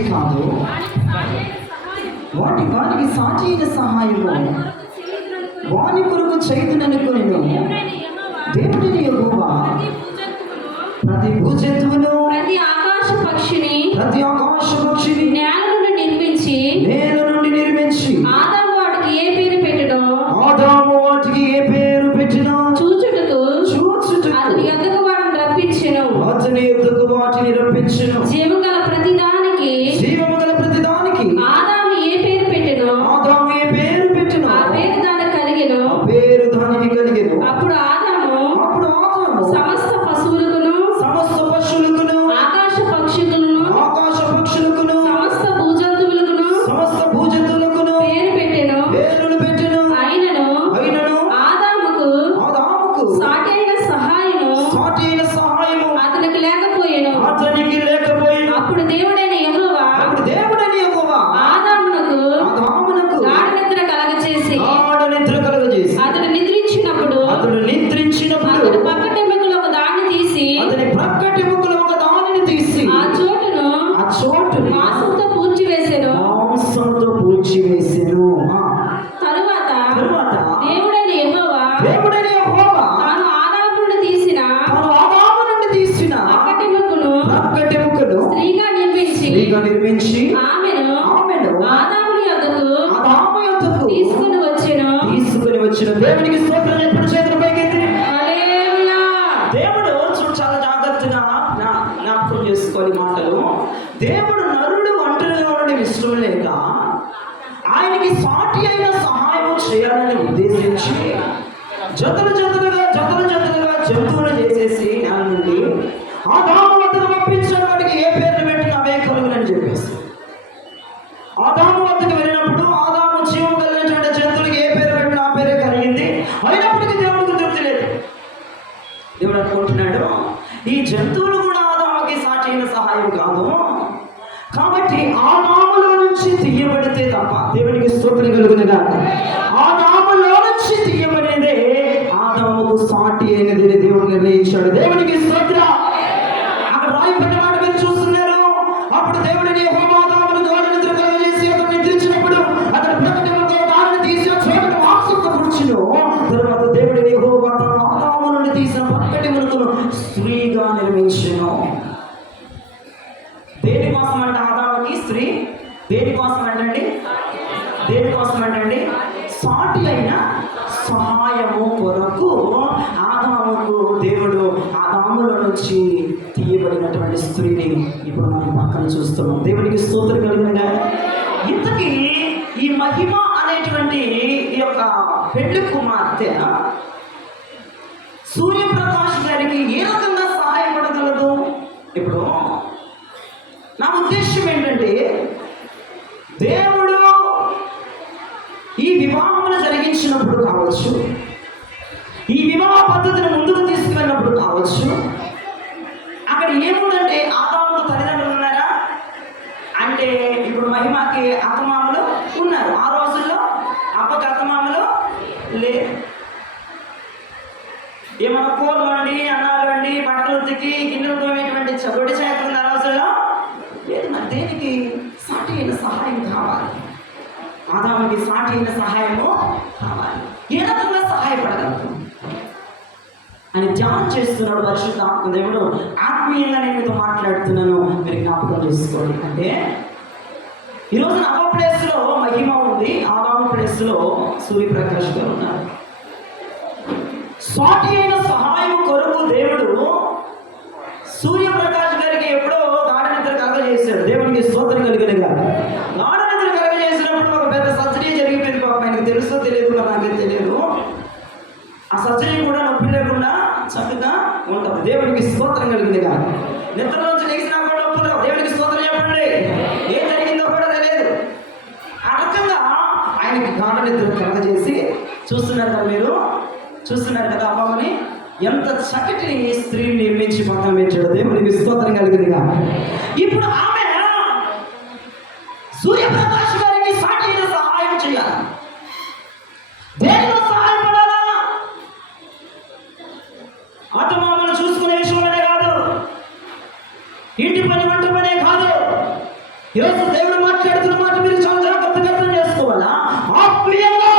సృష్టి కాదు, వానికి సాటి అయిన సహాయము వాని కొరకు చేయుదుననుకొని దేవుడిని యెహోవా ప్రతి భూజంతువును ప్రతి ఆకాశ పక్షిని నేల నుండి నిర్మించి ఆదాము వాటికి ఏ పేరు పెట్టెనో చూచుటకు అతని యొద్దకు వాటిని రప్పించెను. జీవము గల ప్రతి దానికి ఆదాము ఏ పేరు పెట్టెనో ఆ పేరు దానికి కలిగెను. అప్పుడు ఆదాము సమస్త పశువులకును ఆకాశ పక్షులకును సమస్త భూజంతువులకును పేరు పెట్టెను. అయినను ఆదాముకు సాటి అయిన సహాయము అతనికి లేకపోయెను. అప్పుడు దేవుడైన యెహోవా ఆదామునకు గాఢ నిద్ర కలగచేసి అతడు నిద్రించినప్పుడు అతడు పక్కటెముకలో ఒక దాన్ని తీసి ఆ చోటును మాంసంతో పూడ్చివేసెను. తరువాత దేవుడైన యెహోవా తాను ఆదాము నుండి తీసిన పక్కటెముకను స్త్రీగా నిర్మించి ఆమెను ఆదాముని యొద్దకు తీసుకుని వచ్చెను. దేవునికి స్తోత్రం. ఎప్పుడు చేతుల పైకెత్తి హల్లెలూయా. దేవుడు చాలా జాగ్రత్తగా జ్ఞాపకం చేసుకోవాలి మాటలు. దేవుడు నరుడు ఒంటరిగా ఉండడం ఇష్టం లేక ఆయనకి సాటి అయిన సహాయం చేయాలని ఉద్దేశించి జతలుగా జంతువులు చేసేసి నేల నుండి ఆదాము వద్దకు పంపించిన వాడికి ఏ పేరు పెట్టిన అవే కలుగునని చెప్పేసి ఆదాము వద్దకు వెళ్ళినప్పుడు ఆదాము జీవం కలిగినటువంటి జంతువులకి ఏ పేరు పెట్టిన ఆ పేరే కలిగింది. అయినప్పటికీ దేవుడికి తృప్తి లేదు. దేవుడు అనుకుంటున్నాడు, ఈ జంతువులు కూడా ఆదాముకి సాటి అయిన సహాయం కాదు కాబట్టి ఆదాములో నుంచి తీయబడితే తప్ప, దేవునికి స్తోత్రం కలుగునుగా, ఆదాములో నుంచి తీయబడేదే ఆదాముకు సాటి అయినది దేవుడు నిర్ణయించాడు. దేవునికి స్తోత్రం. అక్కడ రాయబడిన మాట మీరు చూస్తున్నారు. అప్పుడు దేవుడిని యెహోవా ఆదామును గాఢ నిద్ర కలుగజేసి అతను నిద్రించినప్పుడు అతడు ప్రకటనతో దానిని తీసి చోటును మాంసంతో పూడ్చెను. తరువాత దేవుడిని యెహోవా తన ఆదాము నుండి తీసిన పక్కటెముకను స్త్రీగా నిర్మించెను. దేనికోసం అంటే ఆదాముకి స్త్రీ దేనికోసం అంటే సాటి అయిన సహాయము కొరకు ఆదాముకు దేవుడు ఆదాములో నుంచి తీయబడినటువంటి స్త్రీని ఇప్పుడు మనం పక్కన చూస్తున్నాం. దేవునికి స్తోత్రం కలిగినగా. ఇంతకీ ఈ మహిమ అనేటువంటి ఈ యొక్క పెళ్లి కుమార్తె సూర్యప్రకాష్ గారికి ఏ రకంగా సహాయపడగలదు? ఇప్పుడు నా ఉద్దేశం ఏంటంటే, దేవుడు ఈ వివాహమును జరిగించినప్పుడు కావచ్చు, ఈ వివాహ పద్ధతిని ముందుకు తీసుకువెళ్ళినప్పుడు కావచ్చు, అక్కడ ఏముందంటే ఆదాముకు తల్లిదండ్రులు ఉన్నారా అంటే ఇప్పుడు మహిమకి అత్తమామలు ఉన్నారు. ఆ రోజుల్లో అప్పకి అత్తమామలు లేదు. ఏమన్నా కూరలు వండి అన్నాలు వండి బట్టలు ఉతికి గిన్నెలు తోమేటువంటి చొడి చేతులు ఆ రోజుల్లో లేదు. మరి దేనికి సాటి అయిన సహాయం కావాలి, ఆదాముకి సాటి అయిన సహాయము కావాలి. ఏ రకంగా సహాయపడగలదు అని ధ్యానం చేస్తున్నాడు పరిశుద్ధ ఆత్మదేవుడు. ఆత్మీయంగా నేను మీతో మాట్లాడుతున్నాను, మీరు జ్ఞాపకం చేసుకోండి. అంటే ఈరోజు నవ ప్లేస్లో మహిమ ఉంది, ఆదాము ప్లేస్లో సూర్యప్రకాష్ గారు ఉన్నారు. సాటి అయిన సహాయం కొరకు దేవుడు సూర్యప్రకాష్ గారికి ఎప్పుడో గాఢ నిద్ర కలగజేశాడు. దేవునికి స్తోత్రం కలిగినగా. గాఢ నిద్ర కలగజేసినప్పుడు ఒక పెద్ద సర్జరీ జరిగిపోయింది. పాపం ఆయనకు తెలుసో తెలియదు, నాకే తెలియదు. ఆ సర్జరీ కూడా నొప్పి లేకుండా చక్కగా ఉంటుంది. దేవునికి స్తోత్రం కలిగినగా. నిద్రలోంచి లేచినా కూడా నొప్పులు. దేవునికి స్తోత్రం చెప్పండి. ఏం జరిగిందో కూడా తెలియదు. ఆ రకంగా ఆయనకి గాఢ నిద్ర కలగజేసి చూస్తున్నారు కదా, మీరు చూస్తున్నారు కదా అమ్మని ఎంత చక్కటి స్త్రీని నిర్మించి పక్కన పెట్టాడు. దేవునికి స్తోత్రం కలిగిందిగా. ఇప్పుడు ఆమె సూర్యప్రకాష్ గారికి సాటి అయిన సహాయం చేయాలి. దేనిలో సహాయపడాలా? అత్తమామలు చూసుకునే విషయమనే కాదు, ఇంటి పని వంట పనే కాదు, ఈరోజు వల్ల ఆత్మీయంగా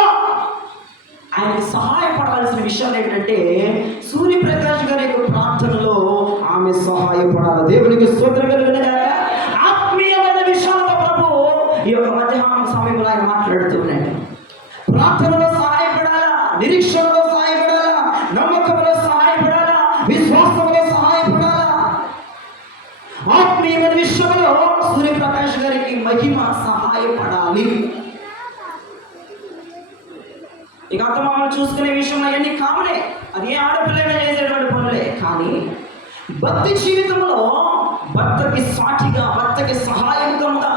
ఆయనకి సహాయపడవలసిన విషయాలు ఏంటంటే సూర్యప్రకాష్ గారి యొక్క ప్రార్థనలో ఆమె సహాయపడాలి. దేవునికి స్తోత్రం కలుగునుగాక. ఆత్మీయమైన విషయాలతో ప్రభు ఈ యొక్క మధ్యాహ్నం సమయంలో ఆయన మాట్లాడుతున్నాడు. ప్రార్థనలో సహాయపడాలా, నిరీక్షణలో సహాయపడాలా, నమ్మకంలో సహాయపడాలా, విశ్వాసంలో సహాయపడాలా. ఆత్మీయమైన విషయంలో సూర్యప్రకాష్ గారికి మహిమ సహాయపడాలి. ఇక అత్తమామలు చూసుకునే విషయంలో అవన్నీ కామనే, అది ఏ ఆడపిల్లైనా చేసేటువంటి పనులే. కానీ భక్తి జీవితంలో భర్తకి సాటిగా, భర్తకి సహాయకముగా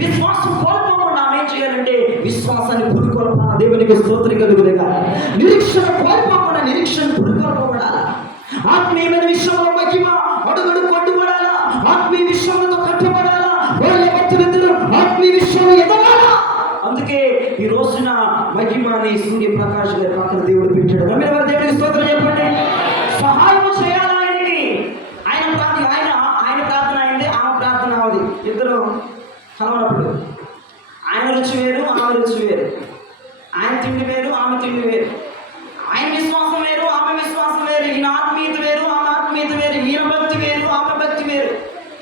విశ్వాసం కోల్పోకుండా ఆమె ఏం చేయాలంటే విశ్వాసాన్ని పురుకొల్పాలి. దేవునికి స్తోత్రం కలుగునుగాక. నిరీక్షణ కోల్పోకుండా నిరీక్షణ పురుకొల్పబడాలి. ఆత్మీయమైన విషయంలో మహిమ అడుగుడు కొట్టుబడాలా, ఆత్మీయ విషయంలో కట్టబడాలా, భర్తలిద్దరూ ఆత్మీయ విషయంలో ఎదగాలా. అందుకే ఈ రోజున మహిమని సూర్యప్రకాష్ గారి పక్కన దేవుడు పెట్టాడు. మీరు వారి దేవుడికి స్తోత్రం చెప్పండి. సహాయం చేయాలి ఆయనకి. ఆయన ప్రార్థన అయింది, ఆమె ప్రార్థన అవది. ఇద్దరు కలవనప్పుడు ఆయన రుచి వేరు, ఆమె రుచి వేరు. ఆయన తిండి వేరు, ఆమె తిండి వేరు. ఆయన విశ్వాసం వేరు, ఆమె విశ్వాసం వేరు. ఈయన ఆత్మీయత వేరు, ఆమె ఆత్మీయత వేరు. ఈయన భక్తి వేరు, ఆమె భక్తి వేరు.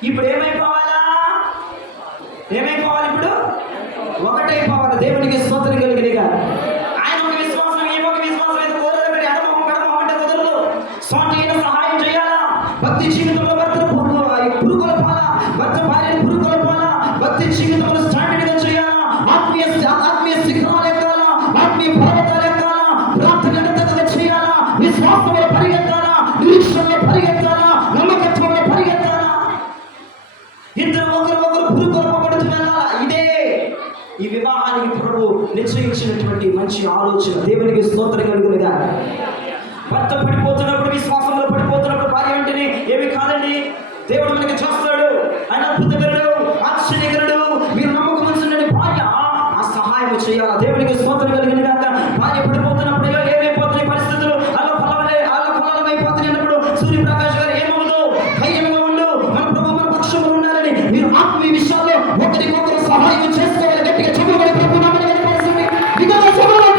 ఇప్పుడు ఏమైపోవాలా? ఏమైపోవాలి? ఇప్పుడు ఒకటైపోవాలి. దేవునికి స్తోత్రం కలిగినగా. ఆయన ఒక విశ్వాసం, ఏమో ఒక విశ్వాసం అయితే కోరదగ్గర ఎడమొహం కడమొహం అంటే కుదరదు. సాటి అయిన సహాయం చేయాలా. భక్తి జీవితంలో భర్తను పురుగొల్పాలా, భర్త భార్యను పురుగొల్పాలా. భక్తి జీవితంలో స్టాండర్డ్ గా చేయాలా. ఆత్మీయ శిఖరాలు ఎక్కాలా, ఆత్మీయ పర్వతాలు ఎక్కాలా. ప్రార్థన నిరంతరంగా చేయాలా. విశ్వాసంలో పరిగెత్తాలా, నిరీక్షణలో పరిగెత్తాలా, నమ్మకత్వంలో పరిగెత్తాలా. ఇద్దరు ఒకరు పురుగొల్పబడుతూ వెళ్ళాలా. ఇదే ఈ వివాహానికి ప్రభు నిశ్చయించినటువంటి మంచి ఆలోచన. దేవునికి స్తోత్రం కలుగునుగాక. భర్త పడిపోతున్నప్పుడు, విశ్వాసంలో పడిపోతున్నప్పుడు భార్య వెంటనే ఏమి కాదండి, దేవుడు మనకి చేస్తాడు, ఆయన అద్భుతకరుడు, ఆశ్చర్యకరుడు, మీరు నమ్మకం ఉంచండి. భార్య ఆ సహాయం చేయాలా. దేవునికి స్తోత్రం కలుగునుగాక. భార్య పడిపోతున్నప్పుడు ఏమైపోతున్నాయి పరిస్థితులు, అలా పొలమైపోతున్నాయి అన్నప్పుడు సూర్యప్రకాష్ గారు ఏమవుదు, ధైర్యంగా ఉండు, మన ప్రభు మన పక్షంలో ఉండాలని మీరు ఆత్మీయ విషయాల్లో ఒకరికొకరు సహాయం చేసుకోవాలి. గట్టిగా చెప్పుకొని ప్రభు నామమున కనపరచండి. ఇదొక సభలో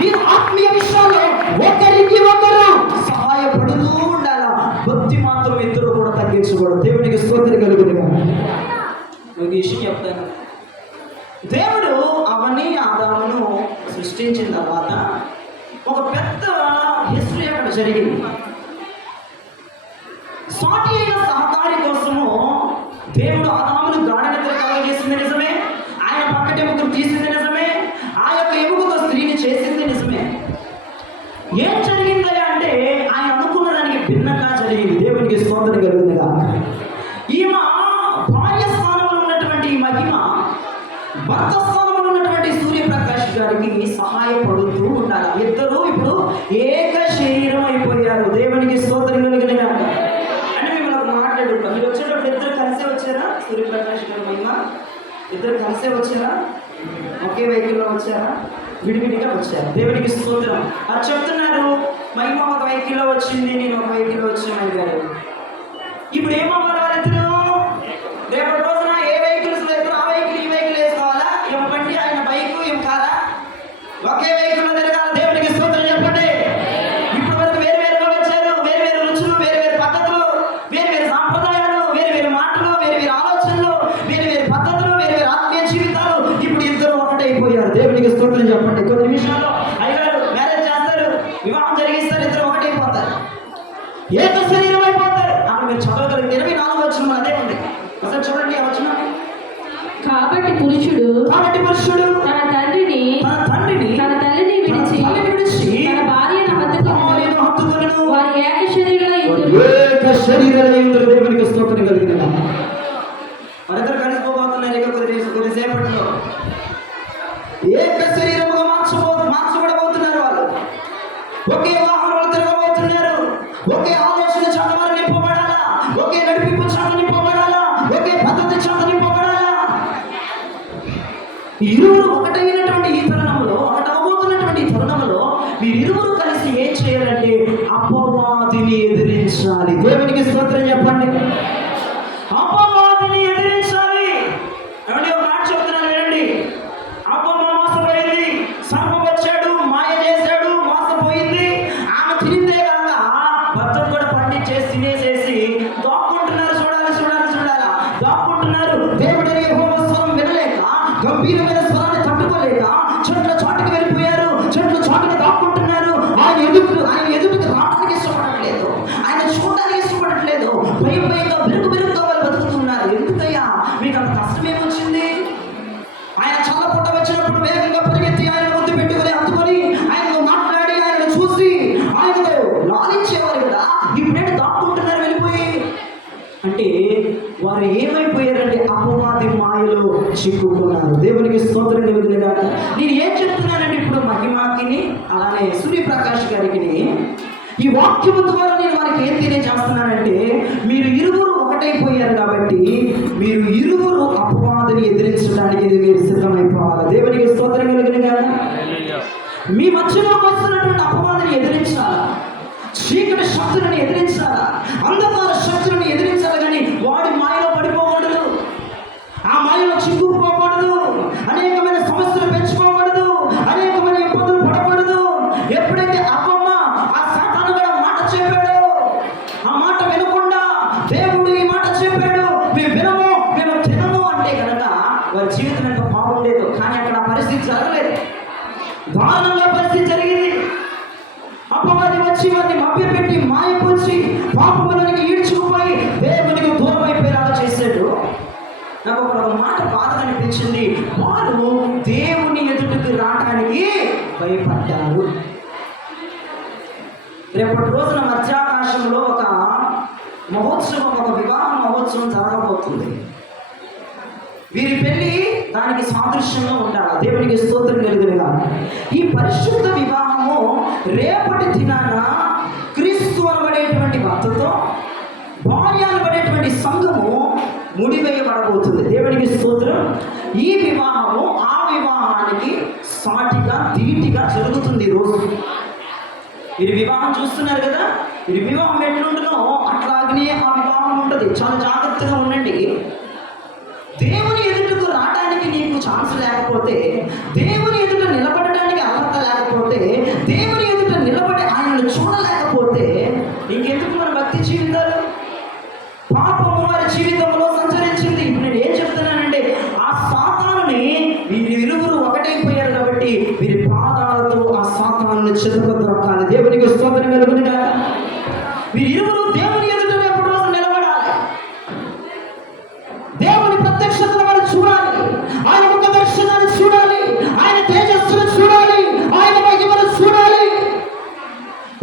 మీరు ఆత్మీయ విషయాల్లో ఒకరికి ఒకరు సహాయపడుతూ ఉండాలా. భక్తి మాత్రం ఇద్దరు కూడా తగ్గించకూడదు. దేవునికి స్తోత్రం కలుగునుగాక. ఒక విషయం చెప్తాను. దేవుడు అవన్నీ ఆదామును సృష్టించిన తర్వాత ఒక పెద్ద హిస్టరీ అక్కడ జరిగింది. సాటి అయిన సహకారి కోసము దేవుడు ఆదామును గాఢ నిద్ర కలుగజేసింది నిజమే. ఆయన పక్కటి ఎముకను తీసింది నిజమే. ఆ యొక్క ఎముకతో స్త్రీని చేసింది నిజమే. ఏం జరిగింది అంటే ఆయన అనుకున్న దానికి భిన్నంగా జరిగింది. దేవునికి స్తోత్రం కలుగునుగాక. ఈమె భార్య స్థానంలో ఉన్నటువంటి ఈ మహిమ భర్త స్థానంలో ఉన్నటువంటి సూర్యప్రకాష్ గారికి సహాయపడుతూ ఉండాలి. ఇద్దరు ఇప్పుడు ఏక శరీరం అయిపోయారు. దేవునికి స్తోత్రం కలుగునుగాక. అంటే మిమ్మల్ని మాట్లాడుకుంటాం. మీరు వచ్చేటప్పుడు ఇద్దరు కలిసే వచ్చారా? సూర్యప్రకాష్ గారి మహిమ ఇద్దరు కలిసే వచ్చారా? ఒకే వెహికల్లో వచ్చారా? విడివిడిగా వచ్చారు. దేవునికి స్తోత్రం. అది చెప్తున్నారు. మహిమ ఒక వెహికల్లో వచ్చింది, నేను ఒక వెహికల్లో వచ్చాను గారు. ఇప్పుడు ఏమవ్వాలి వారిద్దరు? రేపటి రోజున ఏ వెహికల్స్ లేదు, ఆ వెహికల్ ఈ వెహికల్ వేసుకోవాలా? ఏం బండి, ఆయన బైక్, ఏం కారా? ఒకే వెహికల్లో తిరగాలి. దేవునికి స్తోత్రం చెప్పండి. ఇప్పుడు వరకు వేరువేరుగా వచ్చారు. వేరువేరు రుచులు, వేరువేరు పద్ధతులు, వేరువేరు సాంప్రదాయాలు, వేరువేరు మాటలు, వేరువేరు ఆలోచనలు, వేరువేరు పద్ధతులు, వేరువేరు ఆత్మీయ జీవితాలు. ఇప్పుడు ఇద్దరు ఒకటైపోయారు. దేవునికి స్తోత్రం చెప్పండి. కొన్ని నిమిషాల్లో అయ్యగారు మ్యారేజ్ చేస్తారు, వివాహం జరిగిస్తారు, ఇద్దరు ఒకటైపోతారు, ఏక శరీరం అయిపోతారు. అక్కడ మీరు చదవగలిగితే 24 వచనం అదే ఉంది. అసలు చూడండి ఆ వచనం. కాబట్టి పురుషుడు తన తండ్రిని తన తల్లిని విడిచి తన భార్యను హత్తుకొనును, వారు ఏక శరీరులై ఉందురు. దేవునికి స్తోత్రం కలుగునుగాక. వారిద్దరు కలిసిపోబోతున్నారు. ఇక కొద్దిసేపట్లో ఏక శరీరముగా మార్చబడబోతున్నారు. వాళ్ళు ఒకే వాహనంలో తిరగబోతున్నారు. ఒకే ఆలోచన చేత వారు నింపబడాలా, ఒకే నడిపింపు చేత నింపబడాలా, ఒకే పద్ధతి చేత నింపబడాలా. ఇరువురు ఒకటైనటువంటి ఈ తరుణంలో, ఒకటవబోతున్నటువంటి ఈ తరుణంలో వీరిరువురు కలిసి ఏం చేయాలంటే అపవాదిని ఎదిరించాలి. దేవునికి స్తోత్రం చెప్పండి. అపవాదిని ఎదిరించాలి. ఏమండి, ఒక మాట చెప్తున్నాను వినండి. గంభీరమైన స్వరాన్ని తట్టుకోలేక చెట్ల చాటుకు వెళ్ళిపోయారు. చెట్ల చాటుకు దాక్కుంటున్నారు. ఆయన ఎదుటికి రావడానికి ఇష్టపడట్లేదు. ఆయన చూడడానికి ఇష్టపడట్లేదు. భయంగా బెరుకుగా వాళ్ళు బతుకుతున్నారు. ఎందుకయ్యా మీకు అంత కష్టం ఏమొచ్చింది? ఆయన చల్లపుట్ట వచ్చినప్పుడు వేగంగా పరిగెత్తి ఆయన ముందు పెట్టుకుని హత్తుకొని ఆయనతో మాట్లాడి ఆయన చూసి ఆయనతో లాలించేవారు కదా. ఇప్పుడేంటి దాక్కుంటున్నారు వెళ్ళిపోయి అంటే వారు ఏమైపోయారంటే అపవాది మాయలో చిక్కుకున్నారు. దేవునికి స్తోత్రం కలుగునుగాక. నేను ఏం చెప్తున్నానంటే ఇప్పుడు మహిమాకిని అలానే సూర్యప్రకాష్ గారికి ఈ వాక్యము ద్వారా నేను వారికి ఏం తెలియజేస్తున్నానంటే మీరు ఇరువురు ఒకటైపోయారు కాబట్టి మీరు ఇరువురు అపవాదిని ఎదిరించడానికి మీరు సిద్ధమైపోవాలి. దేవునికి స్తోత్రం కలుగునుగాక. మీ మధ్యలోకి వస్తున్నటువంటి అపవాదిని ఎదిరించాలా, చీకటి శక్తులను ఎదిరించాలా, అంధకార శక్తులను ఎదిరించాలి. కానీ వాడి మాయలో పడిపోకూడదు, ఆ మాయలో చిక్కుకుపోకూడదు, అనేకమైన సమస్యలు పెంచుకోకూడదు, అనేకమైన ఇబ్బందులు పడకూడదు. ఎప్పుడైతే అపమ్మ ఆ సాతాను కూడా మాట చెప్పాడో ఆ మాట వినకుండా దేవుడు ఈ మాట చెప్పాడు మేము వినము మేము తినము అంటే కనుక వారి జీవితం ఎంత బాగుండేదో. కానీ అక్కడ ఆ పరిస్థితి జరగలేదు. దారుణంగా పరిస్థితి జరిగింది. అపవాది వచ్చి వారిని మభ్యపెట్టి మాయపరిచి పాపములకి ఈడ్చుకుపోయి దేవునికి దూరం అయిపోయేలాగా చేశాడు. నాకు ఒక మాట బాధ అనిపించింది. వారు దేవుని ఎదుటికి రావడానికి భయపడ్డారు. రేపటి రోజున మధ్యాకాశంలో ఒక మహోత్సవం, ఒక వివాహ మహోత్సవం జరగబోతుంది. వీరి పెళ్లి దానికి సాదృశ్యంగా ఉండాలి. దేవునికి స్తోత్రం కలుగునుగా. ఈ పరిశుద్ధ వివాహము రేపటి దినాన క్రీస్తు అనబడేటువంటి భర్తతో భార్య అనబడేటువంటి సంఘము ముడివేయబడబోతుంది. దేవునికి స్తోత్రం. ఈ వివాహము ఆ వివాహానికి సాటిగా ధీటిగా జరుగుతుంది. రోజు ఇది వివాహం చూస్తున్నారు కదా, ఇది వివాహం ఎట్లుంటుందో అట్లాగనే ఆ వివాహం ఉంటుంది. చాలా జాగ్రత్తగా ఉండండి. దేవుని ఎదుటకు రావడానికి నీకు ఛాన్స్ లేకపోతే, దేవుని ఎదుట నిలబడడానికి అర్హత లేకపోతే, దేవుని ఎదుట నిలబడి ఆయనను చూడలేకపోతే ఇంకెందుకు మన భక్తి జీవితాలు? పాపము వారి జీవితంలో సంచరించింది. ఇప్పుడు నేను ఏం చెప్తున్నానంటే ఆ సాతానుని వీరి ఇరువురు ఒకటైపోయారు కాబట్టి వీరి పాదాలతో ఆ సాతానుని చెదరగొట్టాలి. దేవునికి స్తోత్రం కలుగునుగాక. వీరి ఇరువురు దేవుని ఎదుట ఎప్పుడు రోజు నిలబడాలి. దేవుని ప్రత్యక్షతను వారు చూడాలి. ఆయన ముఖ దర్శనాన్ని చూడాలి. ఆయన తేజస్సును చూడాలి. ఆయన మహిమను చూడాలి.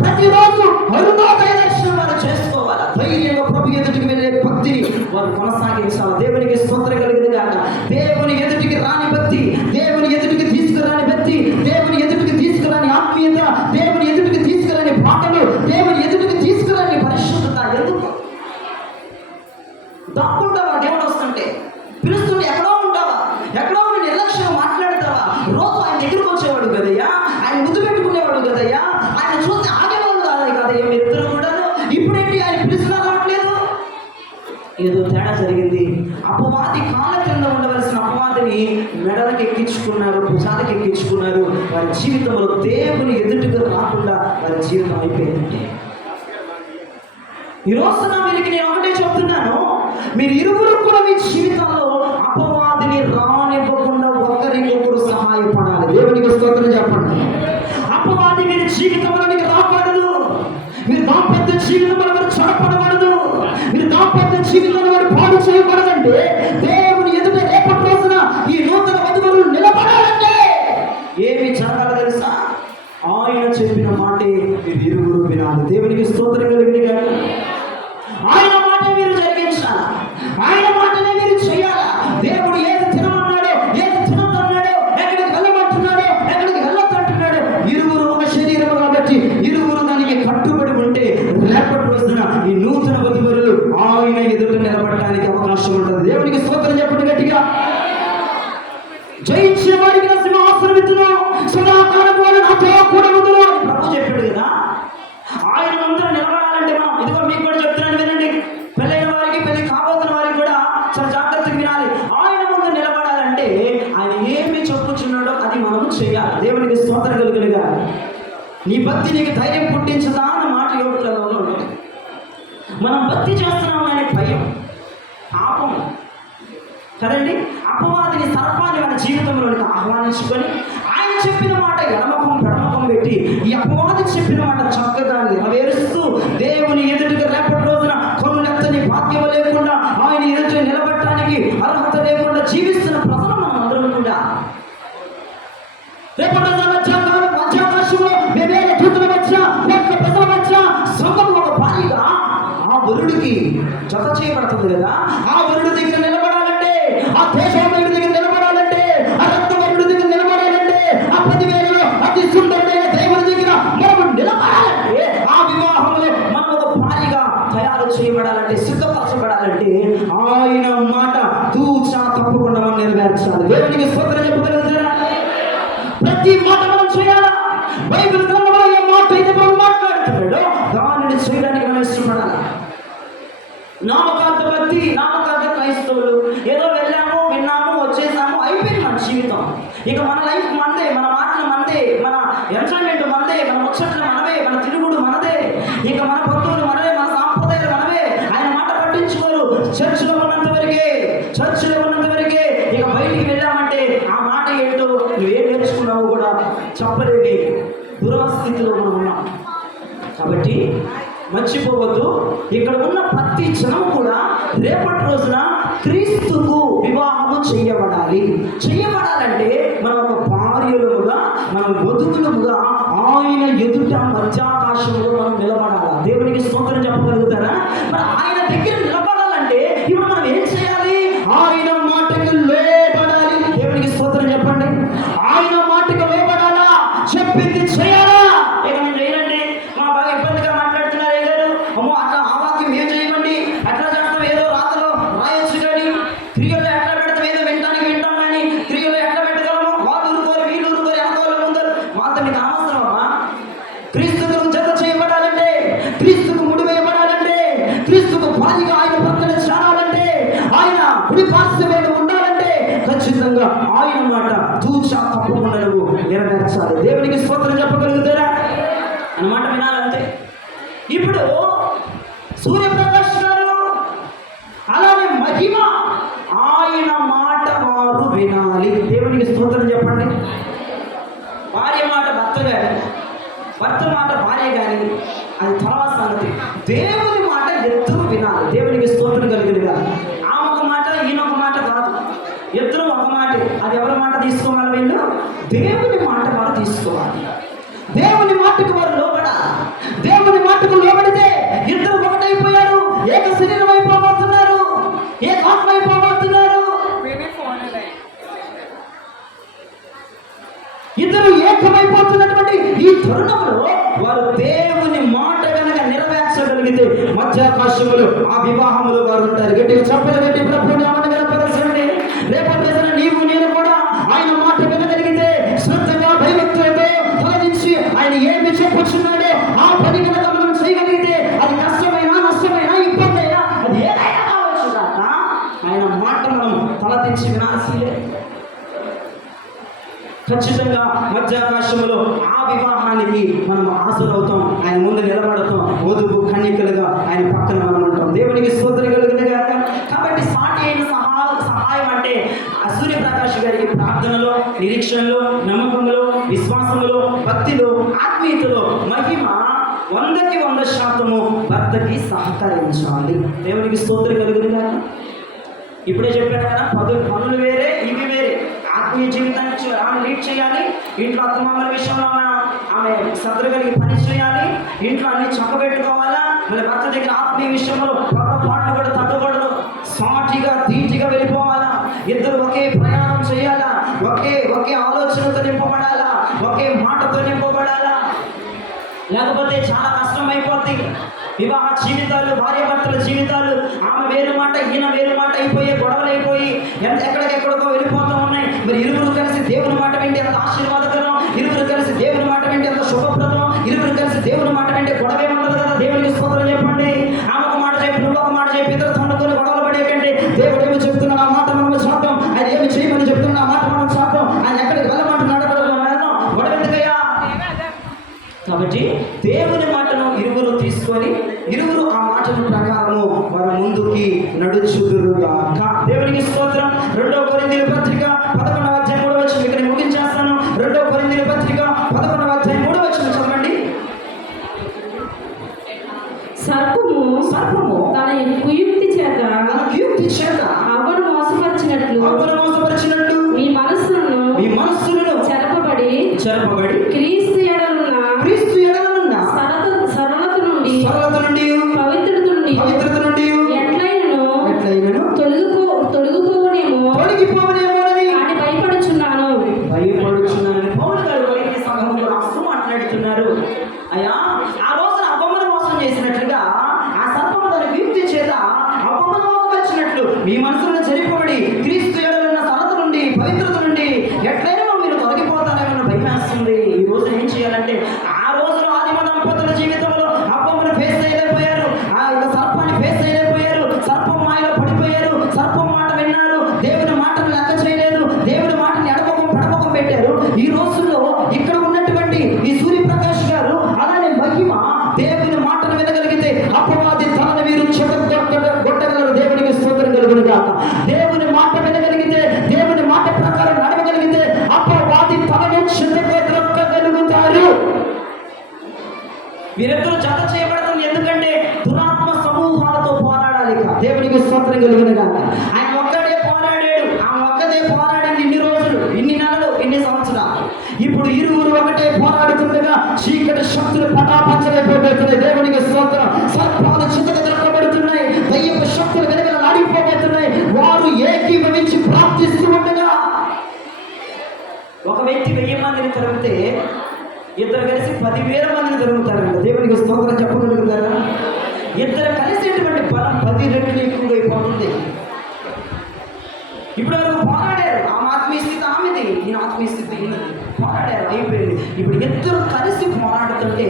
ప్రతిరోజు అరుణోదయ దర్శనం వారు చేసుకోవాలి. ధైర్యంగా ప్రభు ఎదుటికి వెళ్ళే భక్తిని వారు కొనసాగించాలి. దేవునికి స్తోత్రం కలుగునుగాక. దేవుని ఎదుటికి రాని భక్తి, దేవుని ఎదుటికి తీసుకురాని భక్తి, దేవుని ఎదుటికి తీసుకురాని ఆత్మీయత, దేవుని ఎదుటికి తీసుకురాని పాటలు, దేవుని ఎదుటికి తీసుకురాని పరిశుద్ధత. ఎందుకు దాక్కుంటావా? దేవుడు వస్తుంటే పిలుస్తుంటే ఎక్కడో ఉంటావా? ఎక్కడో నిర్లక్ష్యంగా మాట్లాడతావా? రోజు ఆయన దగ్గరకు వచ్చేవాడు కదయ్యా, ఆయన ముద్దు పెట్టుకునేవాడు కదయ్యా, ఆయన చూస్తే ఆగేవాడు కాదు కదయ్యా మీ ఇద్దరు కూడా. ఇప్పుడేంటి ఆయన పిలిచినా రావట్లేదు? ఏదో తేడా జరిగింది. అపవాది కాళ్ళ కింద ఉండవలసిన అపవాదిని మెడలకు ఎక్కించుకున్నారు, భుజాలకు ఎక్కించుకున్నారు. వారి జీవితంలో దేవుని ఎదుటిగా రాకుండా వారి జీవితం అయిపోయిందంటే ఈ రోజున వీరికి నేను ఒకటే చెప్తున్నాను, మీరు ఇరువురు కూడా మీ జీవితంలో అపవాదిని రానివ్వకుండా ఒకరికొకరు సహాయపడాలి. దేవునికి స్తోత్రం చెప్పండి. అపవాది మీరు జీవితంలోనికి రాకూడదు. మీరు దాంపత్య జీవితంలో వారు చొరపడకూడదు. మీరు దాంపత్య జీవితంలో వారు పాడు చేయకూడదంటే దేవుని ఎదుట రేపటి రోజున ఈ నూతన వధువులు నిలబడాలంటే ఏమి జరగాలి తెలుసా? ఆయన చెప్పిన మాటే మీరు ఇరువురు వినాలి. దేవునికి స్తోత్రం కలిగింది. ఆయన మాట మీరు జరిగించాలి. ఆయన మాటనే మీరు చేయాలా. దేవుడు ఏది తినమన్నాడో, ఏది తినదన్నాడో, ఎక్కడికి వెళ్ళమంటున్నాడో, ఎక్కడికి వెళ్ళొద్దంటున్నాడో, ఇరువురు ఒక శరీరం కాబట్టి ఇరువురు దానికి కట్టుబడి ఉంటే రేపటి రోజున ఈ నూతన వధువులు ఆయన ఎదుట నిలబడడానికి అవకాశం ఉంటుంది. దేవునికి స్తోత్రం చెప్పండి గట్టిగా. జయించే వారికి నా సింహాసనం ఇచ్చును, సదాకాలం వారు నాతో కూడా ఉందును అని ప్రభు చెప్పాడు కదా. ఆయన ముందర నిలబడాలంటే మనం ఇదిగో మీకు కూడా చెప్తున్నాను వినండి. పెళ్ళైన వారికి, పెళ్లి కాబోతున్న వారికి కూడా చాలా జాగ్రత్తగా వినాలి. ఆయన ముందు నిలబడాలంటే ఆయన ఏమి చెప్పుచున్నాడో అది మనం చేయాలి. దేవునికి స్తోత్రం కలుగునుగా. నీ భక్తి నీకు ధైర్యం పుట్టించదా అన్న మాట యోగులలో ఉంటుంది. మనం భక్తి చేస్తున్నాం అనే భయం, పాపం, కదండి. అపవాదిని, సర్పాన్ని మన జీవితంలోనికి ఆహ్వానించుకొని ఆయన చెప్పిన మాట ఎడమకం పెడమకం పెట్టి ఈ అపవాది చెప్పిన మాట చక్కగా నెరవేరుస్తూ దేవుని ఎదుటికి రేపటి రోజున కొన్నెత్తని భాగ్యం లేకుండా ఆయన ఎదుటి నిలబడటానికి అర్హత లేకుండా జీవిస్తున్న ప్రజలు మనం అందరం కూడా రేపటి రోజున మధ్యాకాశంలో వేవేల దూతల మధ్య లెక్క ప్రజల మధ్య సంఘం ఒక భారీగా ఆ వరుడికి జత చేయబడుతుంది కదా. ఆ వరుడి దగ్గర నిలబడాలంటే, ఆ దేశోమయుడి దగ్గర నిలబడాలంటే, ఆ రక్తవరుడి దగ్గర నిలబడాలంటే, ఆ 10,000లో అతి సుందరుడైన దేవుడి దగ్గర మనం నిలబడాలంటే, ఆ వివాహంలో మనం ఒక భారీగా తయారు చేయబడాలంటే, సిద్ధపరచబడాలంటే ఆయన మాట తూచా తప్పకుండా మనం నెరవేర్చాలి. దేవునికి స్తోత్రం చెప్పగలుగుతారా? ప్రతి మాట మనం చేయాలా? బైబిల్ గ్రంథంలో ఏ మాట అయితే మనం మాట్లాడుతున్నాడో దానిని చేయడానికి మనం ఇష్టపడాలి. నామకార్థ భక్తి, నామకార్థ క్రైస్తవులు ఏదో వెళ్ళాము, విన్నాము, వచ్చేసాము, అయిపోయింది మన జీవితం. ఇక మన లైఫ్ మనదే, మన మాటలు మనదే, మన ఎంజాయ్మెంట్ మనదే, మన ముచ్చట్లు మనమే, మన తిరుగుడు మనదే, ఇక మన బంధువులు మనమే, మన సాంప్రదాయాలు మనమే. ఆయన మాట పట్టించుకోరు. చర్చిలో ఉన్నంత వరకే, చర్చిలో ఉన్నంత వరకే. ఇక బయటికి వెళ్ళామంటే ఆ మాట ఏంటో నువ్వేం నేర్చుకున్నావు కూడా చెప్పలేని దురస్థితిలో మనం ఉన్నాం. కాబట్టి మర్చిపోవద్దు, ఇక్కడ ఉన్న ప్రతి జనం కూడా రేపటి రోజున క్రీస్తుకు వివాహము చేయబడాలంటే మనం ఒక భార్యలుగా, మనం వధువులుగా ఆయన ఎదుట మధ్యాకాశంలో మనం నిలబడాలి. దేవునికి స్తోత్రం చెప్పగలుగుతారా? మరి ఆయన దగ్గర నిలబడాలంటే ఇప్పుడు మనం ఏం చేయాలి? ఆయన మాటకి లోబడాలి. దేవునికి స్తోత్రం చెప్పండి. ఆయన మాటకి లోబడాలా? చెప్పింది చేయాలా? ఇక మనం చేయండి, మా బాగా ఇబ్బందిగా మాట్లాడుతున్నారు ఏదో, అమ్మో అట్లా ఆ వాక్యం ఏం చేయమండి, అట్లా చేస్తాం, ఏదో రాతలో రాయొచ్చు కానీ క్రియలో ఎట్లా పెడతాం, ఏదో వింటానికి వింటాం కానీ క్రియలో ఎట్లా పెట్టగలము? వాళ్ళు ఊరుకోరు, వీళ్ళు ఊరుకోరు, వెనకాల ముందరు వాళ్ళతో మీకు అవసరం అమ్మా. క్రీస్తుకు జత చేయబడాలంటే, క్రీస్తుకు ముడి వేయబడాలంటే, క్రీస్తుకు భారీగా ఆయన పక్కన చేరాలంటే, ఆయన కుడి పార్శ్వమైన ఉండాలంటే ఖచ్చితంగా ఆయన మాట తూచా తప్పకుండా నువ్వు నెరవేర్చాలి. దేవునికి స్తోత్రం చెప్పగలుగుతారా? అన్నమాట వినాలంటే. ఇప్పుడు సూర్యప్రకాష్ గారు అలానే మహిమ ఆయన మాట వారు వినాలి. దేవునికి స్తోత్రం చెప్పండి. భార్య మాట భర్త కానీ, భర్త మాట భార్య కానీ అది తర్వాత సంగతి. దేవుని మాట ఇద్దరు వినాలి. దేవునికి స్తోత్రం కలిగినగా. ఆ ఒక మాట ఈయన ఒక మాట కాదు, ఇద్దరు ఒక మాట. అది ఎవరి మాట తీసుకోవాలి? వీళ్ళు దేవుని మాట వారు తీసుకోవాలి. దేవుని మాటకు వారు లోబడాలి. దేవుని మాటకు లోబడితే ఇద్దరు ఒకటైపోయారు, ఏక శరీరం అయిపోబోతున్నారు, ఏక ఆత్మ అయిపోబోతున్నారు. ఇద్దరు ఏకమైపోతున్నటువంటి ఈ తరుణంలో వారు దేవుని మాట కనుక నెరవేర్చగలిగితే మధ్యాకాశములు ఆ వివాహములు వారు ఉంటారు. గట్టిగా చెప్పలు గట్టి ప్రభు నామమున గణపరచండి. రేపటి రోజున నీవు నేను కూడా ఆయన మాట వినగలిగితే, శ్రద్ధగా భయభక్తులతో తలదించి ఆయన ఏమి చెప్పుచున్నాడో ఆ పని కనుక మనం చేయగలిగితే, అది కష్టమైనా, నష్టమైనా, ఇబ్బంది అయినా, అది ఏదైనా కావచ్చు కాక ఆయన మాట మనం తలదించి వినాల్సిందే. ఖచ్చితంగా మధ్యాకాశంలో ఆ వివాహానికి మనం హాజరవుతాం. ఆయన ముందు నిలబడతాం, వధువు కన్యకలుగా ఆయన పక్కన మనం ఉంటాం. దేవునికి స్తోత్రం కలుగునుగా. కాబట్టి సాటి అయిన సహాయం అంటే సూర్యప్రకాష్ గారికి ప్రార్థనలో, నిరీక్షణలో, నమ్మకంలో, విశ్వాసంలో, భక్తిలో, ఆత్మీయతలో మహిమ 100% భర్తకి సహకరించాలి. దేవునికి స్తోత్రం కలుగునుగా. ఇప్పుడే చెప్పాను కదా, పనులు వేరే, ఇవి వేరే. ఆత్మీయ జీవితాన్ని ఆమె లీడ్ చేయాలి. ఇంట్లో అత్తమామల విషయంలో ఆమె శ్రద్ధ కలిగి పని చేయాలి. ఇంట్లో అన్ని చక్కబెట్టుకోవాలా. మళ్ళీ భర్త దగ్గర ఆత్మీయ విషయంలో పాటలు కూడా తగ్గకూడదు. సాటిగా ధీటిగా వెళ్ళిపోవాలా. ఇద్దరు ఒకే ప్రయాణం చేయాలా. ఒకే ఆలోచనతో నింపబడాలా. ఒకే మాటతో నింపబడాలా. లేకపోతే చాలా కష్టం అయిపోద్ది. వివాహ జీవితాలు, భార్యాభర్తల జీవితాలు ఆమె వేరు మాట, ఈయన వేరు మాట అయిపోయి గొడవలు అయిపోయి ఎక్కడికెక్కడికో వెళ్ళిపోతూ ఉన్నాయి. మరి ఇరువురు కలిసి దేవుని మాట వింటే ఎంత ఆశీర్వాదకరం, ఇరువురు కలిసి దేవుని మాట వింటే ఎంత శుభప్రదం, ఇరువురు కలిసి దేవుని మాట వింటే గొడవ ఏముండదు కదా. దేవునికి స్తోత్రం చెప్పండి. ఆమె ఒక మాట చెప్పి నువ్వు ఒక మాట చెప్పి ఇద్దరు తొండుకొని గొడవలు పడేకండి. దేవుడు ఏమి చెప్తున్నాడు ఆ మాట మనం చాటం, ఆయన ఏమి చేయమని చెప్తున్నా ఆ మాట మనం చాటం, ఆయన ఎక్కడికి వెళ్ళమంటున్నాడు అక్కడ మనం వెళ్దాం. గొడవ ఎందుకయ్యా? కాబట్టి దేవుని మాటను ఇరువురు తీసుకొని ఇరువురు ఆ మాటల ప్రకారము వారు ముందుకి నడుచుదురుగాక. దేవునికి స్తోత్రం. 2 కొరింథీయుల పత్రిక 11వ అధ్యాయం 3వ వచనం ఇక్కడ ముగించేస్తాను. 2 కొరింథీయుల పత్రిక 11వ అధ్యాయం 3వ వచనం చదవండి. సర్పము తన కుయుక్తి చేత అవ్వను మోసపరిచినట్లు మీ మనస్సులను చెరపబడి క్రీస్తు ఎడలున్న సరళత నుండి పవిత్రత నుండి ఎట్లైనను తొలగిపోవనేమో అని భయపడుచున్నాను. పౌలు గారు కొరింథీ సంఘంలో రాస్తూ మాట్లాడుతున్నారు. అయ్యా, ఆ రోజున అవ్వమ్మను మోసం చేసినట్లుగా ఆ సర్పము తన కీర్తి చేత అవ్వమ్మను మోసపరిచినట్లు మీ మనసులను చెరిపబడి క్రీస్తు యేసులో సరళత నుండి పవిత్రత నుండి ఎట్లయినా మీరు తొలగిపోతారేమో భయం వేస్తుంది. ఈ రోజు ఏం చేయాలంటే, ఆ రోజులో ఆదిమ దంపతుల జీవితంలో అవ్వమ్మను ఫేస్ చేయలేకపోయారు, ఆ యొక్క సర్పాన్ని ఫేస్ చేయలేకపోయారు, సర్పం మాయలో పడిపోయారు, సర్పం మాట విన్నారు, దేవుని మాటను లెక్క చేయలేదు, దేవుని మాటని ఎడపకం పెడపకం పెట్టారు. ఈ రోజుల్లో ఇక్కడ ఉన్నటువంటి ఈ సూర్యప్రకాష్ గారు అలానే మహిమ దేవుని మాటను వినగలిగితే అపవాది తనను వీరు చెడగొట్టగలరు. దేవునికి స్తోత్రం కలుగును గాక. దేవుని మాట వినగలిగితే, దేవుని మాట ప్రకారం నడవగలిగితే అపవాది తనను చెడగొట్టగలుగుతారు. వీరిద్దరూ జత చేయబడతాం. ఎందుకంటే దురాత్మ సమూహాలతో పోరాడాలి. దేవునికి స్తోత్రం కలుగును గాక. ఆయన ఒక్కడే పోరాడాడు. ఆ ఒక్కదే పోరాడింది ఇన్ని రోజులు, ఇన్ని నెలలు, ఇన్ని సంవత్సరాలు. ఇప్పుడు ఇరువురు ఒకటే పోరాడుతుండగా చీకటి శక్తులు పటాపంచలైపోతున్నాయి. దేవునికి స్తోత్రం. సర్పాలు చితకబడుతున్నాయి, దయ్యపు శక్తులు ఆడిపోబోతున్నాయి. వారు ఏకీభవించి ప్రార్థిస్తూ ఉండగా ఒక వ్యక్తి 1000 మందిని తరిమితే ఇద్దరు కలిసి 10,000 మందిని తరుగుతారంట. దేవునికి స్తోత్రం చెప్పగలుగుతారా? ఇద్దరు కలిసేటువంటి బలం 10 రెట్లు ఎక్కువగా అయిపోతుంది. ఇప్పుడు వరకు పోరాడారు. ఆమె ఆత్మీయ స్థితి ఆమెది, ఈయన ఆత్మీయ స్థితి ఈయనది. పోరాడారు, అయిపోయింది. ఇప్పుడు ఇద్దరు కలిసి పోరాడుతుంటే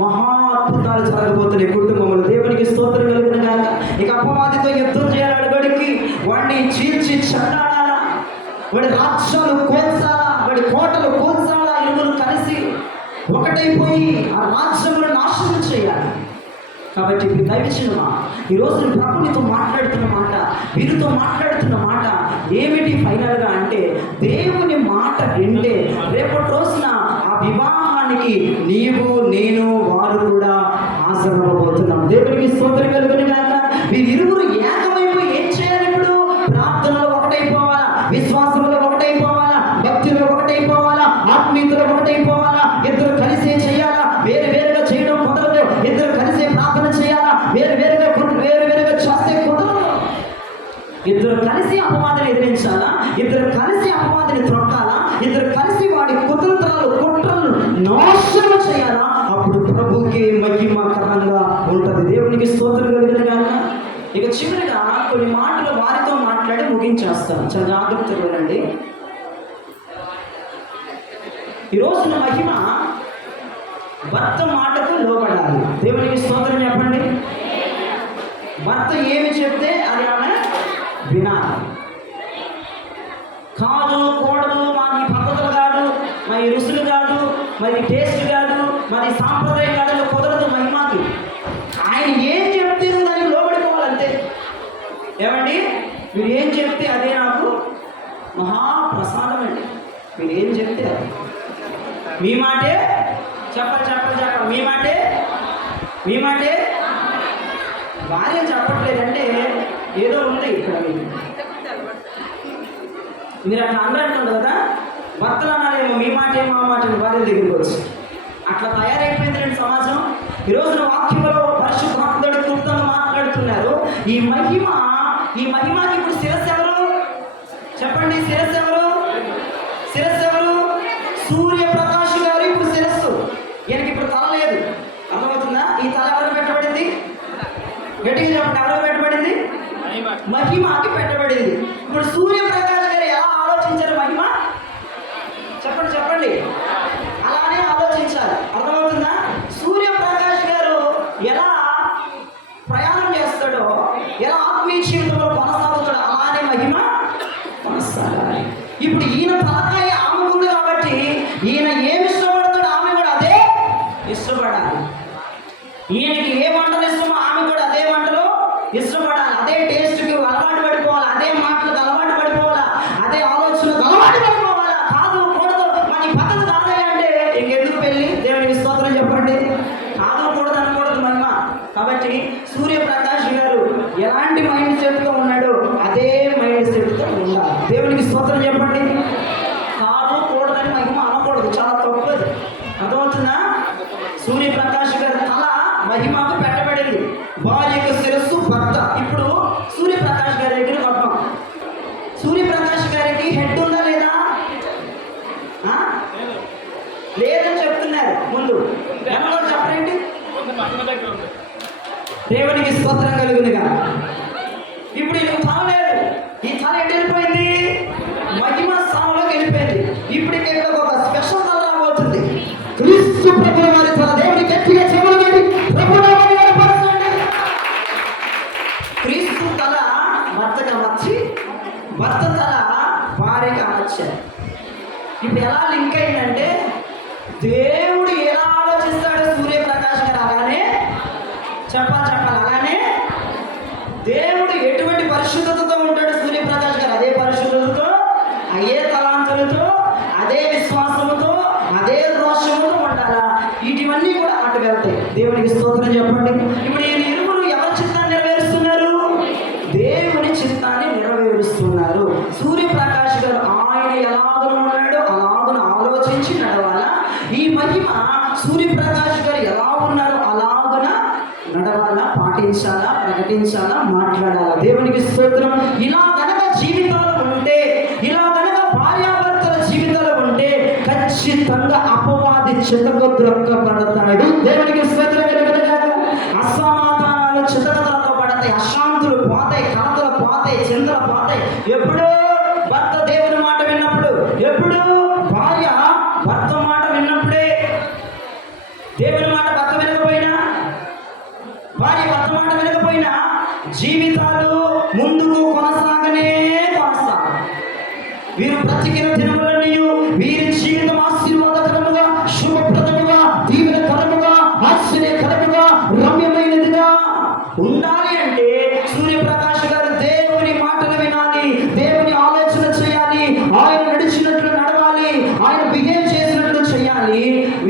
మహా అద్భుతాలు జరగబోతున్నాయి కుటుంబంలో. దేవునికి స్తోత్రం కలుగును గాక. ఇక అపవాదితో యుద్ధం చేయాలి. వాడికి వాడిని చీల్చి చెండాడాలా, వాడి రాజ్యాలు కోల్చాలా, వాడి కోటలు కోల్చాలా. ఇరువురు కలిసి ఒకటైపోయి ఆ రాజ్యములను నాశనం చేయాలి. కాబట్టి ఇప్పుడు దైవజనమా, ఈరోజు ప్రభునితో మాట్లాడుతున్న మాట, వీరితో మాట్లాడుతున్న మాట ఏమిటి ఫైనల్గా అంటే, దేవుని మాట వింటే రేపటి రోజున ఆ వివాహానికి నీవు, నేను, వారు కూడా హాజరవ్వబోతున్నాం. దేవునికి స్తోత్రం కలుగును గాక. వీరిరువురు ఏకమైపోయి ఏం చేయాలి? ఇప్పుడు ప్రార్థనలో ఒకటైపోవాలా, విశ్వాసంలో ఒకటైపోవాలా, భక్తిలో ఒకటైపోవాలా, ఆత్మీయతలో ఒకటైపోవాలా. ఇద్దరు కలిసే చేయాలా, వేరువేరుగా చేయడం కుదరదు. ఇద్దరు కలిసే ప్రార్థన చేయాలా, వేరువేరుగా చేస్తే కుదరదు. ఇద్దరు కలిసి అపవాదిని ఎదిరించాలా, ఇద్దరు కలిసి అపవాదిని త్రొక్కాలా, ఇద్దరు కలిసి వాడి కుతంత్రాలు కుట్రలు నాశనం చేయాలా. అప్పుడు ప్రభుకి మహిమకరంగా ఉంటుంది. దేవునికి స్తోత్రం కలుగును గాక. ఇక చివరిగా కొన్ని మాటలు వారితో మాట్లాడి ముగించేస్తాను. చాలా జాగ్రత్తగా వినండి. ఈ రోజున మహిమ భర్త మాటకు లోబడాలి. దేవునికి స్తోత్రం చెప్పండి. భర్త ఏమి చెప్తే అది ఆమె వినాలి. కాదు కూడదు, మాది పద్ధతులు కాదు, మరి రుసులు కాదు, మరి టేస్ట్ కాదు, మరి సాంప్రదాయం కాదు, కుదరదు మహిమకి. ఆయన ఏం చెప్తే నువ్వు దానికి లోబడిపోవాలంతే. ఏమండి, మీరు ఏం చెప్తే అదే నాకు మహాప్రసాదం అండి. మీరు ఏం చెప్తే అది మీ మాటే. చెప్పండి, మీ మాటే. భార్య చెప్పట్లేదంటే ఏదో ఉంది ఇక్కడ. మీరు అట్లా అన్నట్టుండదు కదా, భర్తలు అన్నారేమో మీ మాటే మా మాట భార్య దగ్గరికి వచ్చి. అట్లా తయారైపోయింది రండి సమాజం. ఈరోజున వాక్యంలో పరిశుద్ధాత్ముడు క్లుప్తంగా మాట్లాడుతున్నారు. ఈ మహిమకి ఇప్పుడు శిరస్సు ఎవరు? చెప్పండి, శిరస్సు ఎవరు? సూర్యప్రకాష్ గారు ఇప్పుడు శిరస్సు. ఈయనకి ఇప్పుడు తల లేదు. అర్థమవుతుందా? ఈ తల ఎవరు పెట్టబడింది? గట్టిగా చెప్పండి, ఎవరు పెట్టబడింది? మహిమకి పెట్టబడింది. ఇప్పుడు సూర్యప్రకాష్ గారు ఎలా ఆలోచించారు మహిమ? చెప్పండి. అలానే ఆలోచించాలి. అర్థమవుతుందా? సూర్యప్రకాష్ గారు ఎలా ప్రయాణం చేస్తాడో, ఎలా ఆత్మీయ జీవితంలో కొనసాగుతాడో అలానే మహిమ కొనసాగాలి. ఇప్పుడు ఈయన తలకాయ ఆమె ఉంది కాబట్టి ఈయన ఏమి ఇష్టపడతాడో ఆమె కూడా అదే ఇష్టపడాలి. ఈయనకి ఏ వంటలు ఇష్టమో ఆమె కూడా అదే వంటలు ఇష్టపడాలి, అదే టేస్ట్కి అలవాటు పడిపోవాలి, అదే మాటలకు అలవాటు పడిపోవాలా, అదే ఆలోచనకు అలవాటు పడిపోవాలా. కాదు కూడదు మన ఈ పద్ధతి కాదయ్యా అంటే ఇంకెందుకు పెళ్ళి? దేవునికి స్తోత్రం చెప్పండి. కాదు కూడదు అనకూడదు మహిమ. కాబట్టి సూర్యప్రకాష్ గారు ఎలాంటి మైండ్ సెట్తో ఉన్నాడో అదే మైండ్ సెట్తో ఉండాలి. దేవునికి స్తోత్రం చెప్పండి. కాదు కూడదని మహిమ అనకూడదు, చాలా తప్పదు. అర్థమవుతుందా? సూర్యప్రకాష్ గారి తల మహిమకు పెట్టబడింది, భార్యకు శిరస్సు భర్త. ఇప్పుడు సూర్యప్రకాష్ గారి దగ్గర వద్దాం. సూర్యప్రకాష్ గారికి హెడ్ ఉందా లేదా? లేదని చెప్తున్నారు. ముందు ఎవరో చెప్పండి. దేవునికి స్తోత్రం కలుగునుగా. ఇప్పుడు ఈయనకు తల లేదు, ఈ తల ఎటు వెళ్ళిపోయింది? మహిమ స్థానంలోకి వెళ్ళిపోయింది. ఇప్పుడు ఇక్కడ ఒక స్పెషల్ తల రాబోతుంది. క్రీస్తు ప్రభుల వారి తల. దేవుని గట్టిగా చెప్పండి. ప్రభునామాన్ని కనపరచండి. క్రీస్తు తల భర్తగా వచ్చి, భర్త తల భార్యగా వచ్చారు. ఇప్పుడు ఎలా లింక్ అయిందంటే, దేవుడు ఎలా ఆలోచిస్తాడు సూర్యప్రకాష్ గారు అలానే చెప్పాలి. అలానే దేవుడు ఎటువంటి పరిశుద్ధతతో ఉంటాడు సూర్యప్రకాష్ గారు అదే పరిశుద్ధతతో, అదే తలాంతులతో, అదే విశ్వాసముతో, అదే రోషముతో ఉండాలా. వీటివన్నీ కూడా అటు వెళ్తాయి. దేవునికి స్తోత్రం చెప్పండి. ఇప్పుడు ఈ ఇరువురు ఎవరి చిత్తాన్ని నెరవేరుస్తున్నారు? దేవుని చిత్తాన్ని నెరవేరుస్తున్నారు. సూర్యప్రకాష్ గారు ఆయన ఎలాగను ఉన్నాడో అలాగను ఆలోచించి నడవాలా. ఈ మహిమ సూర్యప్రకాష్ గారు ఎలా ఉన్నారో అలాగున నడవాలా, పాటించాలా, ప్రకటించాలా, మాట్లాడాలా. దేవునికి స్తోత్రం. ఇలా కనుక జీవితాలు ఉంటే, ఇలా కనుక భార్యాభర్తల జీవితాలు ఉంటే ఖచ్చితంగా అపవాది చితకొద్రొక్కబడతాడు. దేవునికి స్తోత్రం. అసమాధానాలు చితకలతో పడతాయి, అశాంతులు పోతాయి, కలతలు పోతాయి, చింతలు పోతాయి. ఎప్పుడు భర్త దేవుని మాట విన్నప్పుడు, ఎప్పుడు భార్య భర్త మాట విన్నప్పుడే. దేవుని మాట భర్త వినకపోయినా, భార్య భర్త మాట వినకపోయినా జీవితాలు ముందుకు కొనసాగనే కొనసాగ. వీరు బ్రతికిన దినములన్నీ వీరి జీవితం ఆశీర్వాదకరముగా, శుభప్రదముగా, దీవెనకరముగా, ఆశ్చర్యకరముగా, రమ్యమైనదిగా ఉండాలి అంటే సూర్యప్రకాష్ గారు దేవుని మాటలు వినాలి, దేవుని ఆలోచన చేయాలి, ఆయన నడిచినట్లు నడవాలి, ఆయన బిహేవ్ చేసినట్లు చేయాలి.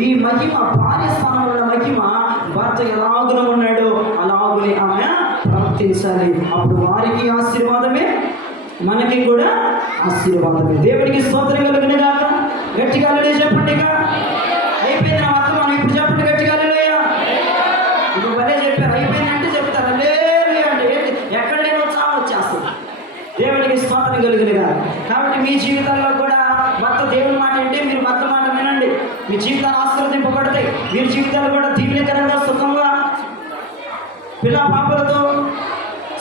ఈ మహిమ భార్య స్థానంలో ఉన్న మహిమ భర్త ఎలాగున ఉన్నాడో అలాగునే ఆమె ప్రవర్తించాలి. అప్పుడు వారికి ఆశీర్వాదమే, మనకి కూడా ఆశీర్వాదమే. దేవుడికి స్తోత్రం కలుగును గాక. గట్టిగా హల్లెలూయా చెప్పండి. ఇక అయిపోయింది నా వర్తమానం. ఇప్పుడు చెప్పండి గట్టిగా హల్లెలూయా. ఇప్పుడు భలే చెప్పారు. అయిపోయిందంటే చెప్తారు హల్లెలూయా అంటే ఎక్కడ లేని ఉత్సాహం వచ్చేస్తుంది. దేవుడికి స్తోత్రం కలుగును గాక. కాబట్టి మీ జీవితాల్లో కూడా భర్త దేవుని మాట అంటే మీరు భర్త మాట వినండి. మీ జీవితాలు ఆశీర్వదింపబడతాయి. మీ జీవితాలు కూడా దీవెనకరంగా, సుఖంగా, పిల్ల పాపలతో,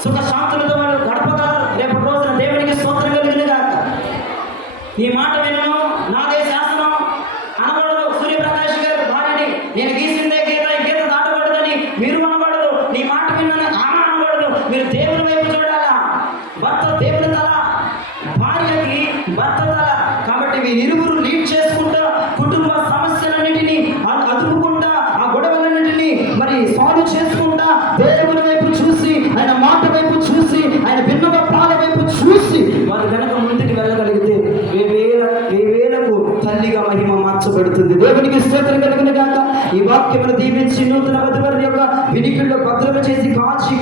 సుఖ శాంతులతో వాళ్ళు గడపగలరు రేపు రోజున. దేవునికి స్తోత్రం కలుగును గాక. ఈ మాట వినను, నాదే శాసనం అనకూడదు. సూర్యప్రకాష్ గారు భార్యని నేను గీసిందే గీత, ఈ గీత దాటకూడదని మీరు అనకూడదు. నీ మాట విన్నాను ఆమె అనకూడదు. మీరు దేవుని వైపు చూడాలా. భర్త దేవుని తల, భార్యకి భర్త తల. కాబట్టి వీరిరువురు లీడ్ చేసుకుంటా కుటుంబ సమస్యలన్నిటినీ అదుపుకుంటా, ఆ గొడవలన్నిటినీ మరి సాల్వ్ చేసుకుంటా, దేవుని వైపు చూసి, ఆయన మాట వైపు చూసి, ఆయన భిన్నపాల వైపు చూసి వారు కనుక ముందుకు వెళ్ళగలిగితే వేవేలకు తల్లిగా మహిమ మార్చబడుతుంది. దేవునికి స్తోత్రం కలుగును గాక. ఈ వాక్యమును దీవించి నూతన వధువరుల యొక్క వినికిడిలో భద్రత చేసి కాచి